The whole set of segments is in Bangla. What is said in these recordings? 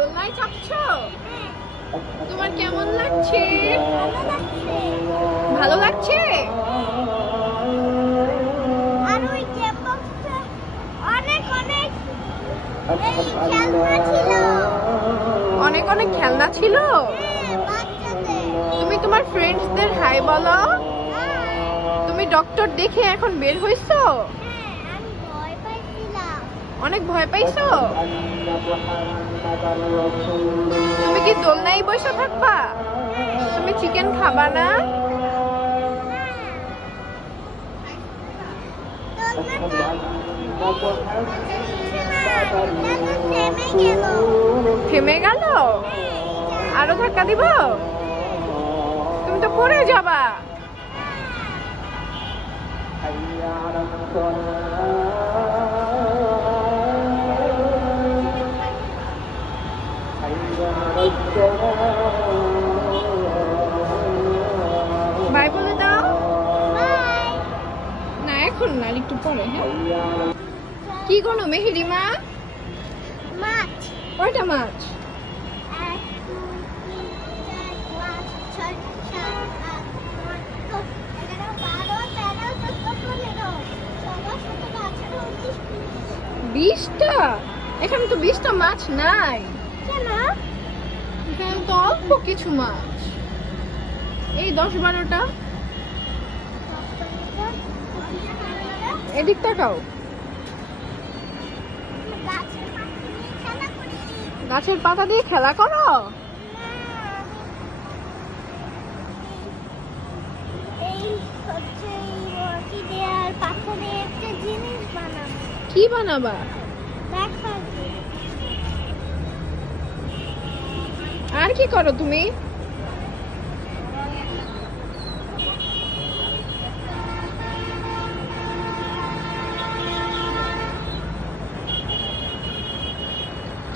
দোলনায় চাপছো? তোমার কেমন লাগছে? ভালো লাগছে? আর ওই জ্যাম্পবক্সে অনেক অনেক খেলনা ছিল। অনেক অনেক খেলনা ছিল। বাচ্চাদের। তুমি তোমার ফ্রেন্ডসদের হাই বলো। তুমি ডক্টর দেখে এখন বের হইছো? আমি ভয় পাইছিলাম। অনেক ভয় পাইছো? তুমি কি দোলনায় বসে থাকবা? তুমি চিকেন খাবা না? থেমে গেল? আরো ধাক্কা দিব? তুমি তো পড়ে যাবা। বাই বলে দাও। না এখন না, একটু পরে। হ্যাঁ, কি কোনো মেহেরিমা? মাছ। কয়টা মাছ? 1 2 3 4 5 6 7 8 9 10 11 12 13 14 15 20টা? এখানে তো 20টা মাছ নাই। কেন? এখানে তো অল্প কিছু মাছ, এই 10-12টা। এদিক তাকাও। গাছের পাতা দিয়ে খেলা করো? কি বানাবা? আর কি করো তুমি?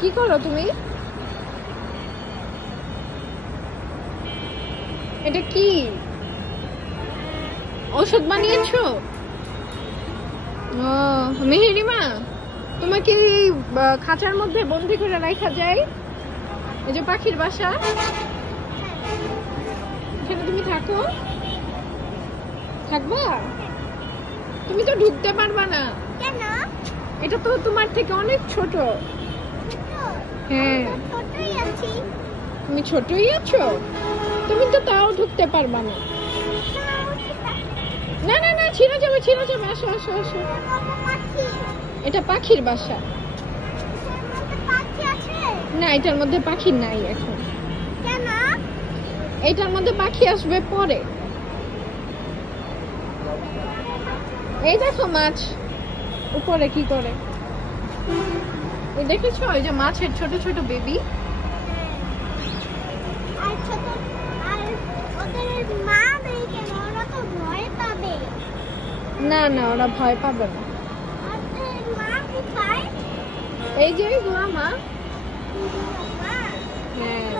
কি করো তুমি? এটা কি ওষুধ বানিয়েছো? ও মেহেরিমা, তোমাকে এই খাঁচার মধ্যে বন্দি করে রাখা যায়? এই যে পাখির বাসা, এখানে তুমি থাকো? থাকবা? তুমি তো ঢুকতে পারবা না। কেন? এটা তো তোমার থেকে অনেক ছোট। হ্যাঁ, ছোটই আছি। তুমি ছোটই আছো, তুমি তো তাও ঢুকতে পারবা না। না না না, ছিঁড়ে যাবে, ছিঁড়ে যাবে। আসো আসো আসো। এটা পাখির বাসা। না, এটার মধ্যে পাখি নাই এখন। কেন? এটার মধ্যে পাখি আসবে পরে। এই দেখো মাছ উপরে কি করে, এই দেখেছো? এই যে মাছের ছোট ছোট বেবি। আর ছোট আর ওদের মা নেই কেন? ওরা তো ভয় পাবে। না না, ওরা ভয় পাবে না। ওদের মা কোথায়? এই যে এগুলা মা। হ্যাঁ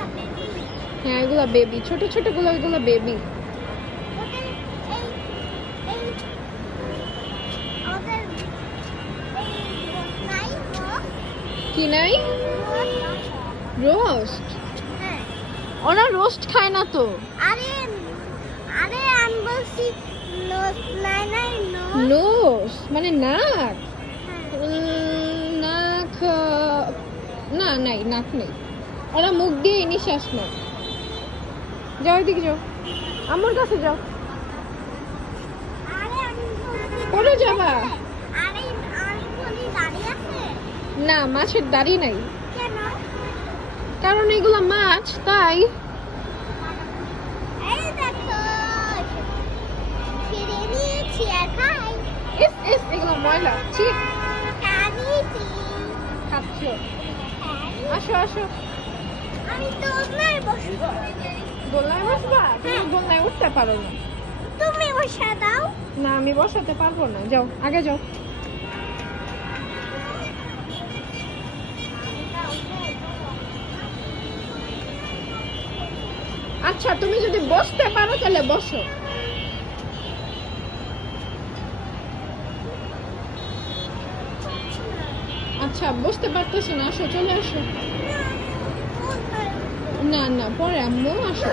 হ্যাঁ, এগুলা বেবি, ছোট ছোট গুলো, এগুলো বেবি। কি নাই? রোস্ট? ওরা রোস্ট খায় না তো। আরে আরে আমি বলছি নাই নাই নোস মানে নাক। নাক না, নাই, নাক নেই। ওরা মুখ দিয়ে নিঃশ্বাস নেয়। যাও এদিকে, যাও আমার কাছে যাও। আরে আমি পড়ে যাবা। আরে আমি বলি দাঁড়িয়ে আছে। না, মাছের দাড়ি নাই। কেন? কারণ এগুলো মাছ, তাই। এই দেখো ছিঁড়ে নিয়েছি আর খাই। এস এস, এগুলো ময়লা। ছি, খাইছি। খাচ্ছো? আসো আসো। আমি দোলনায় বসবো। দোলনায় বসবা? তুমি দোলনায় উঠতে পারো না। তুমি বসা দাও। না, আমি বসাতে পারবো না। যাও আগে যাও। আচ্ছা, তুমি যদি বসতে পারো তাহলে বসো। আচ্ছা, বসতে পারতেছো না, আসো, চলে আসো। না না পরে আম্মু আসো।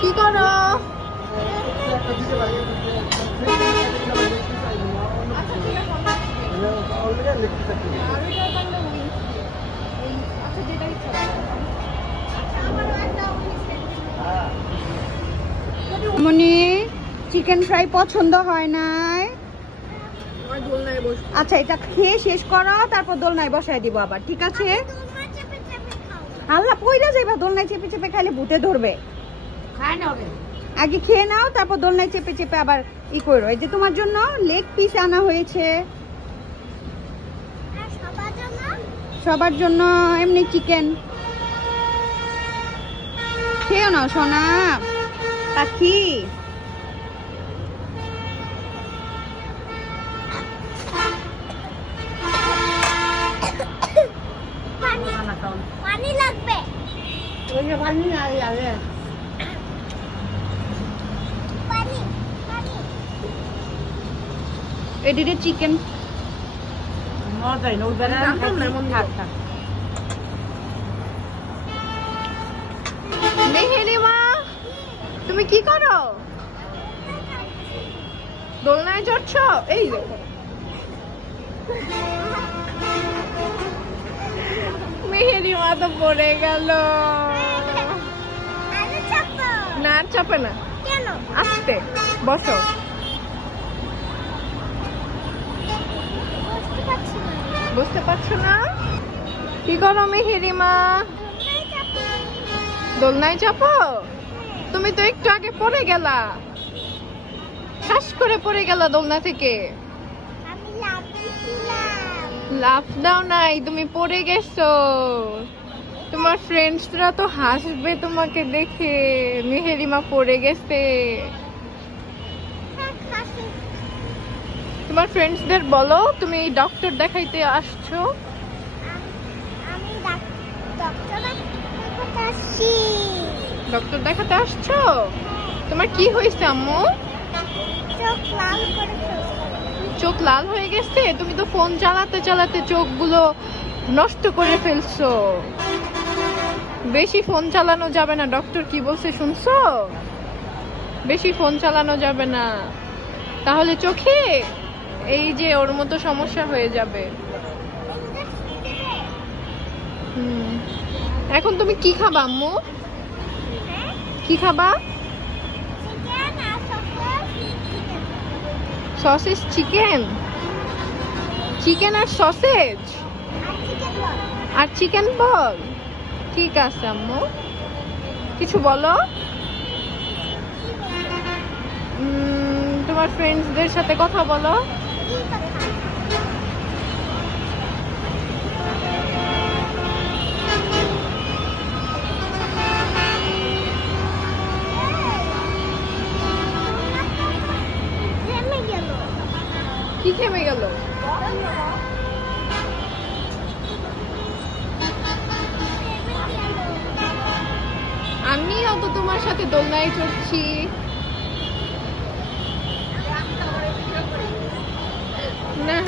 কি করো? মনি চিকেন ফ্রাই পছন্দ হয় নাই? আচ্ছা এটা খেয়ে শেষ করো, তারপর দোলনায় বসায় দিব আবার, ঠিক আছে? আল্লাহ পয়রা যাইবা, দোলনায় চেপে চেপে খাইলে ভূতে ধরবে। আগে খেয়ে নাও, তারপর দোলনায় চেপে চেপে আবার ই করো। এই যে তোমার জন্য লেগ পিস আনা হয়েছে, সবার জন্য এমনি চিকেন। খেয়ে নাও সোনা পাখি। পানি লাগবে। পানি পানি এদিকে চিকেন মেহেরিমা তুমি কি করো? দোলনায় চড়ছো? এই দেখো মেহেরিমা তো পড়ে গেল। না আর চাপে না, কেন? আস্তে বসো। বুঝতে পারছো না? কি করো মেহেরিমা? দোলনায় চাপো? তুমি তো একটু আগে পড়ে গেলা, ঠাস করে পড়ে গেলা দোলনা থেকে। আমি লাফ দিছিলাম। লাফ দাও নাই, তুমি পড়ে গেছো। তোমার ফ্রেন্ডসরা তো হাসবে তোমাকে দেখে, মেহেরিমা পড়ে গেছে। তোমার ফ্রেন্ডসদের বলো তুমি ডক্টর দেখাইতে আসছো। আমি ডক্টর দেখাতে আসছি। ডক্টর দেখাতে আসছো? তোমার কি হয়েছে আম্মু? চোখ লাল করে ফেলছে। চোখ লাল হয়ে গেছে? তুমি তো ফোন চালাতে চালাতে চোখগুলো নষ্ট করে ফেলছো। বেশি ফোন চালানো যাবে না, ডক্টর কি বলছে শুনছো? বেশি ফোন চালানো যাবে না, তাহলে চোখে এই যে ওর মতো সমস্যা হয়ে যাবে। এখন তুমি কি খাবা আম্মু? কি খাবা? Sausage chicken? চিকেন আর সসেজ আর চিকেন বল? ঠিক আছে আম্মু, কিছু বলো। তোমার ফ্রেন্ডসদের সাথে কথা বলো। কি থেমে গেল? আমিও তো তোমার সাথে দোলনায় চড়ছি। না